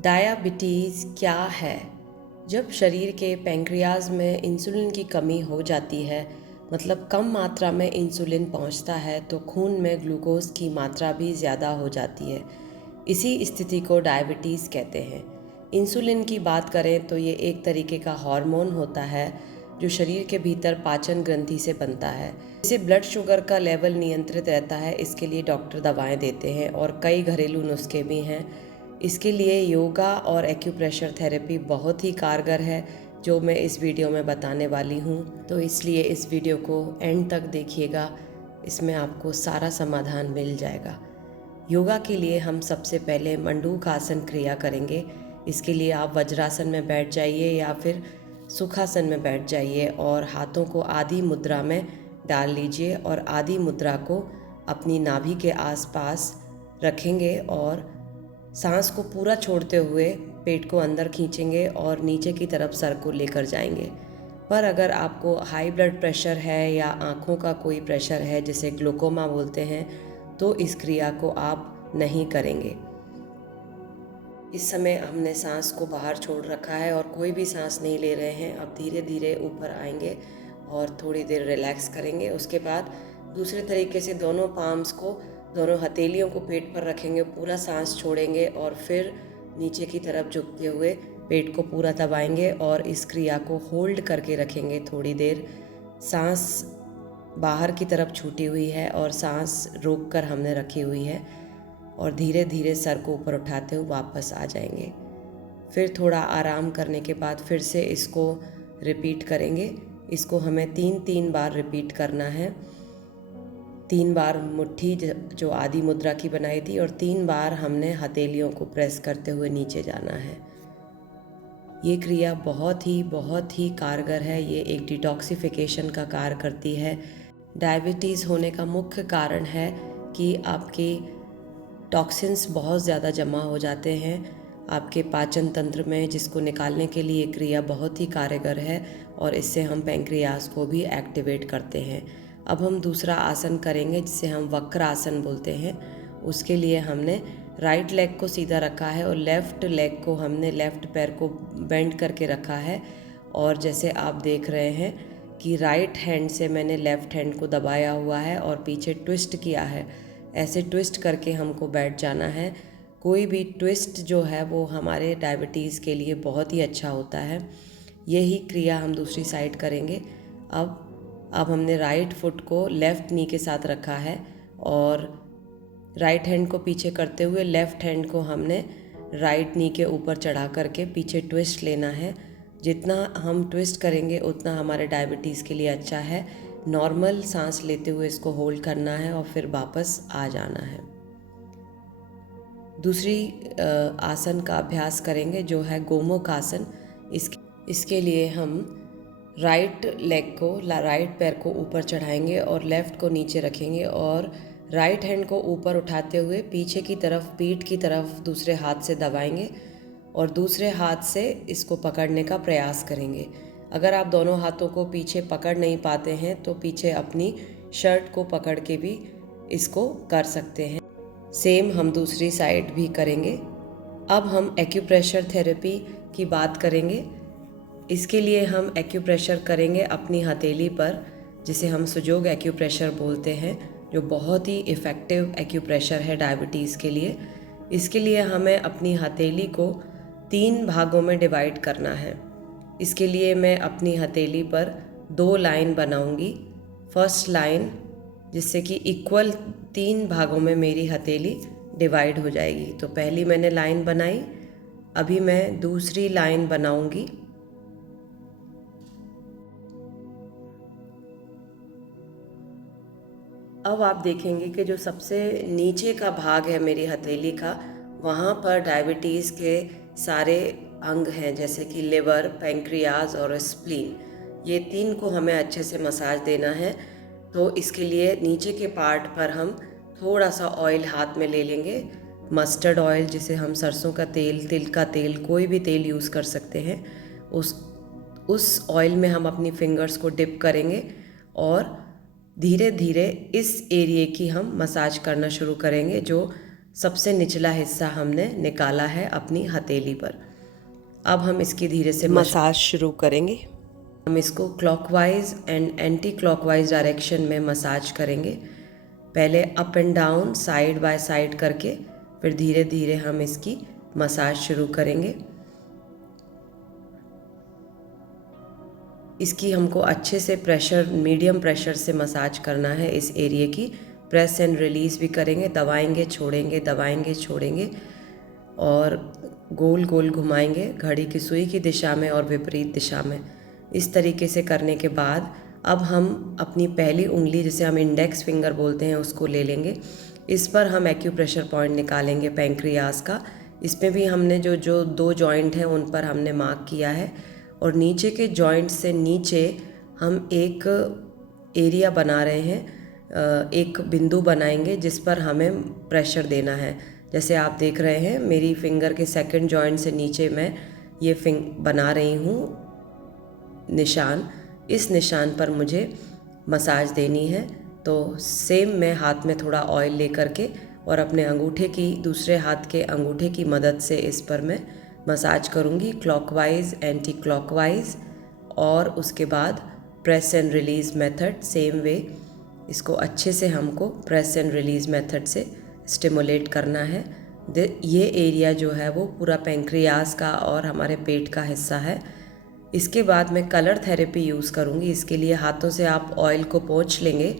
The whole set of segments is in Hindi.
डायबिटीज़ क्या है? जब शरीर के पैंक्रियाज में इंसुलिन की कमी हो जाती है, मतलब कम मात्रा में इंसुलिन पहुंचता है, तो खून में ग्लूकोज की मात्रा भी ज़्यादा हो जाती है। इसी स्थिति को डायबिटीज़ कहते हैं। इंसुलिन की बात करें तो ये एक तरीके का हार्मोन होता है जो शरीर के भीतर पाचन ग्रंथि से बनता है। इससे ब्लड शुगर का लेवल नियंत्रित रहता है। इसके लिए डॉक्टर दवाएं देते हैं और कई घरेलू नुस्खे भी हैं। इसके लिए योगा और एक्यूप्रेशर थेरेपी बहुत ही कारगर है, जो मैं इस वीडियो में बताने वाली हूँ। तो इसलिए इस वीडियो को एंड तक देखिएगा, इसमें आपको सारा समाधान मिल जाएगा। योगा के लिए हम सबसे पहले मंडूक आसन क्रिया करेंगे। इसके लिए आप वज्रासन में बैठ जाइए या फिर सुखासन में बैठ जाइए और हाथों को आदि मुद्रा में डाल लीजिए और आदि मुद्रा को अपनी नाभि के आसपास रखेंगे और सांस को पूरा छोड़ते हुए पेट को अंदर खींचेंगे और नीचे की तरफ सर को लेकर जाएंगे। पर अगर आपको हाई ब्लड प्रेशर है या आँखों का कोई प्रेशर है, जिसे ग्लूकोमा बोलते हैं, तो इस क्रिया को आप नहीं करेंगे। इस समय हमने सांस को बाहर छोड़ रखा है और कोई भी सांस नहीं ले रहे हैं। अब धीरे धीरे ऊपर आएंगे और थोड़ी देर रिलैक्स करेंगे। उसके बाद दूसरे तरीके से दोनों पाम्स को, दोनों हथेलियों को पेट पर रखेंगे, पूरा सांस छोड़ेंगे और फिर नीचे की तरफ झुकते हुए पेट को पूरा दबाएंगे और इस क्रिया को होल्ड करके रखेंगे थोड़ी देर। सांस बाहर की तरफ छूटी हुई है और सांस रोक कर हमने रखी हुई है और धीरे धीरे सर को ऊपर उठाते हुए वापस आ जाएंगे। फिर थोड़ा आराम करने के बाद फिर से इसको रिपीट करेंगे। इसको हमें 3 बार रिपीट करना है। 3 बार मुट्ठी जो आदि मुद्रा की बनाई थी और 3 बार हमने हथेलियों को प्रेस करते हुए नीचे जाना है। ये क्रिया बहुत ही कारगर है। ये एक डिटॉक्सिफिकेशन का कार्य करती है। डायबिटीज़ होने का मुख्य कारण है कि आपकी टॉक्सिन्स बहुत ज़्यादा जमा हो जाते हैं आपके पाचन तंत्र में, जिसको निकालने के लिए ये क्रिया बहुत ही कारगर है और इससे हम पैंक्रियाज को भी एक्टिवेट करते हैं। अब हम दूसरा आसन करेंगे जिसे हम वक्र आसन बोलते हैं। उसके लिए हमने राइट लेग को सीधा रखा है और लेफ़्ट लेग को हमने, लेफ़्ट पैर को बेंड करके रखा है। और जैसे आप देख रहे हैं कि राइट हैंड से मैंने लेफ़्ट हैंड को दबाया हुआ है और पीछे ट्विस्ट किया है। ऐसे ट्विस्ट करके हमको बैठ जाना है। कोई भी ट्विस्ट जो है वो हमारे डायबिटीज़ के लिए बहुत ही अच्छा होता है। यही क्रिया हम दूसरी साइड करेंगे। अब हमने राइट फुट को लेफ़्ट नी के साथ रखा है और राइट हैंड को पीछे करते हुए लेफ़्ट हैंड को हमने राइट नी के ऊपर चढ़ा करके पीछे ट्विस्ट लेना है। जितना हम ट्विस्ट करेंगे उतना हमारे डायबिटीज़ के लिए अच्छा है। नॉर्मल सांस लेते हुए इसको होल्ड करना है और फिर वापस आ जाना है। दूसरी आसन का अभ्यास करेंगे जो है गोमुख आसन। इसके लिए हम राइट लेग को, राइट पैर को ऊपर चढ़ाएंगे और लेफ़्ट को नीचे रखेंगे और राइट हैंड को ऊपर उठाते हुए पीछे की तरफ, पीठ की तरफ दूसरे हाथ से दबाएंगे और दूसरे हाथ से इसको पकड़ने का प्रयास करेंगे। अगर आप दोनों हाथों को पीछे पकड़ नहीं पाते हैं तो पीछे अपनी शर्ट को पकड़ के भी इसको कर सकते हैं। सेम हम दूसरी साइड भी करेंगे। अब हम एक्यूप्रेशर थेरेपी की बात करेंगे। इसके लिए हम एक्यूप्रेशर करेंगे अपनी हथेली पर, जिसे हम सुजोग एक्यूप्रेशर बोलते हैं, जो बहुत ही इफ़ेक्टिव एक्यूप्रेशर है डायबिटीज़ के लिए। इसके लिए हमें अपनी हथेली को 3 भागों में डिवाइड करना है। इसके लिए मैं अपनी हथेली पर 2 लाइन बनाऊंगी। फर्स्ट लाइन, जिससे कि इक्वल 3 भागों में मेरी हथेली डिवाइड हो जाएगी। तो पहली मैंने लाइन बनाई, अभी मैं दूसरी लाइन बनाऊंगी। अब आप देखेंगे कि जो सबसे नीचे का भाग है मेरी हथेली का, वहाँ पर डायबिटीज़ के सारे अंग हैं, जैसे कि लिवर, पैंक्रियाज और स्प्लीन। ये 3 को हमें अच्छे से मसाज देना है। तो इसके लिए नीचे के पार्ट पर हम थोड़ा सा ऑयल हाथ में ले लेंगे, मस्टर्ड ऑयल, जिसे हम सरसों का तेल, तिल का तेल, कोई भी तेल यूज़ कर सकते हैं। उस ऑयल में हम अपनी फिंगर्स को डिप करेंगे और धीरे धीरे इस एरिया की हम मसाज करना शुरू करेंगे, जो सबसे निचला हिस्सा हमने निकाला है अपनी हथेली पर। अब हम इसकी धीरे से मसाज शुरू करेंगे। हम इसको clockwise and anti clockwise direction में मसाज करेंगे। पहले up and down, side by side करके, फिर धीरे धीरे हम इसकी मसाज शुरू करेंगे। इसकी हमको अच्छे से प्रेशर, मीडियम प्रेशर से मसाज करना है इस एरिया की। प्रेस एंड रिलीज़ भी करेंगे, दबाएंगे छोड़ेंगे, दबाएंगे छोड़ेंगे, और गोल गोल घुमाएंगे घड़ी की सुई की दिशा में और विपरीत दिशा में। इस तरीके से करने के बाद अब हम अपनी पहली उंगली, जिसे हम इंडेक्स फिंगर बोलते हैं, उसको ले लेंगे। इस पर हम एक्यूप्रेशर पॉइंट निकालेंगे पैंक्रियाज का। इसमें भी हमने जो 2 जॉइंट हैं उन पर हमने मार्क किया है, और नीचे के जॉइंट से नीचे हम एक एरिया बना रहे हैं, एक बिंदु बनाएंगे जिस पर हमें प्रेशर देना है। जैसे आप देख रहे हैं मेरी फिंगर के सेकंड जॉइंट से नीचे मैं ये बना रही हूँ निशान। इस निशान पर मुझे मसाज देनी है। तो सेम मैं हाथ में थोड़ा ऑयल लेकर के और अपने अंगूठे की, दूसरे हाथ के अंगूठे की मदद से इस पर मैं मसाज करूँगी, क्लॉकवाइज एंटी क्लॉकवाइज, और उसके बाद press and release method same way. इसको अच्छे से हमको प्रेस एंड रिलीज़ मेथड से स्टिमुलेट करना है। ये एरिया जो है वो पूरा पैंक्रियाज का और हमारे पेट का हिस्सा है। इसके बाद मैं कलर थेरेपी यूज़ करूँगी। इसके लिए हाथों से आप ऑयल को पोंछ लेंगे।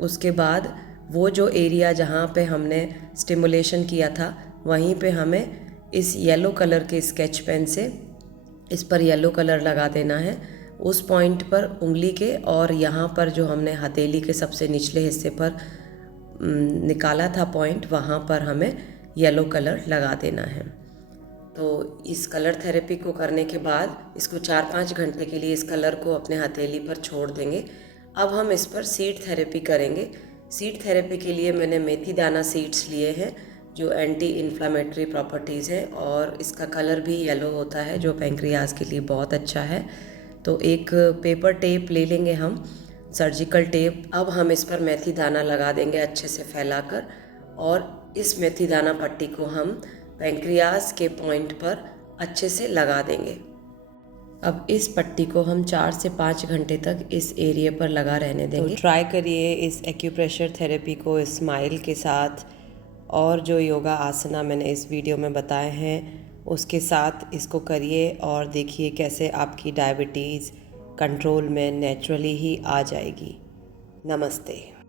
उसके बाद वो जो एरिया जहाँ पे हमने स्टिमुलेशन किया था, वहीं पे हमें इस येलो कलर के स्केच पेन से इस पर येलो कलर लगा देना है। उस पॉइंट पर उंगली के, और यहाँ पर जो हमने हथेली के सबसे निचले हिस्से पर निकाला था पॉइंट, वहाँ पर हमें येलो कलर लगा देना है। तो इस कलर थेरेपी को करने के बाद इसको 4-5 घंटे के लिए इस कलर को अपने हथेली पर छोड़ देंगे। अब हम इस पर सीड थेरेपी करेंगे। सीड थेरेपी के लिए मैंने मेथी दाना सीड्स लिए हैं जो एंटी इन्फ्लामेटरी प्रॉपर्टीज़ हैं, और इसका कलर भी येलो होता है जो पैंक्रियाज के लिए बहुत अच्छा है। तो एक पेपर टेप ले लेंगे हम, सर्जिकल टेप। अब हम इस पर मेथी दाना लगा देंगे अच्छे से फैलाकर, और इस मेथी दाना पट्टी को हम पैंक्रियाज के पॉइंट पर अच्छे से लगा देंगे। अब इस पट्टी को हम 4 से 5 घंटे तक इस एरिया पर लगा रहने देंगे। तो ट्राई करिए इस एक्यूप्रेशर थेरेपी को स्माइल के साथ, और जो योगा आसना मैंने इस वीडियो में बताए हैं उसके साथ इसको करिए, और देखिए कैसे आपकी डायबिटीज़ कंट्रोल में नेचुरली ही आ जाएगी। नमस्ते।